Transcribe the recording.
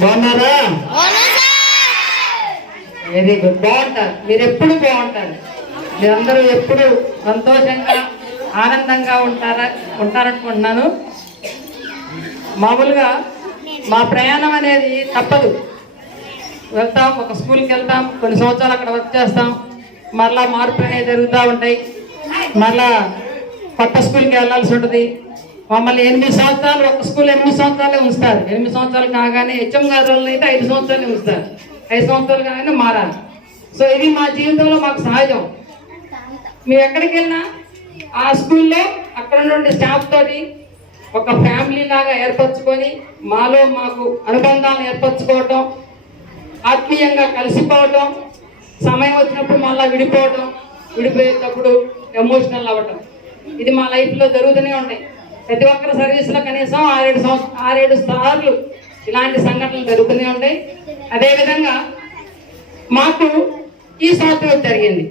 బాగున్నారా? Very good బాగుంటారు? మీరు ఎప్పుడు బాగుంటారు? మీరందరూ ఎప్పుడు సంతోషంగా ఆనందంగా ఉంటారా ఉంటారనుకుంటున్నాను. మామూలుగా మా ప్రయాణం అనేది తప్పదు. వెళ్తాం ఒక స్కూల్కి వెళ్తాం కొన్ని సంవత్సరాలు అక్కడ వర్క్ చేస్తాం. మరలా మార్పులు అనేవి జరుగుతూ ఉంటాయి. మరలా కొత్త స్కూల్కి వెళ్ళాల్సి ఉంటుంది. మమ్మల్ని ఎనిమిది సంవత్సరాలు ఒక స్కూల్ ఎనిమిది సంవత్సరాలే ఉంచుతారు. ఎనిమిది సంవత్సరాలు కాగానే హెచ్ఎం గారు అయితే ఐదు సంవత్సరాలు ఉంచుతారు. ఐదు సంవత్సరాలు కాగానే మారాలి. సో ఇది మా జీవితంలో మాకు సహజం. మేము ఎక్కడికి వెళ్ళినా ఆ స్కూల్లో అక్కడ నుండి స్టాఫ్ తోటి ఒక ఫ్యామిలీ లాగా ఏర్పరచుకొని మాలో మాకు అనుబంధాలు ఏర్పరచుకోవటం ఆత్మీయంగా కలిసిపోవటం సమయం వచ్చినప్పుడు మళ్ళీ విడిపోవటం విడిపోయేటప్పుడు ఎమోషనల్ అవ్వటం. ఇది మా లైఫ్లో జరుగుతూనే ఉన్నాయి. ప్రతి ఒక్కరి సర్వీస్లో కనీసం ఆరేడు సంవత్సరం ఆరేడు సార్లు ఇలాంటి సంఘటనలు జరుగుతూనే ఉంటాయి అదేవిధంగా మాకు ఈ సంవత్సరం జరిగింది.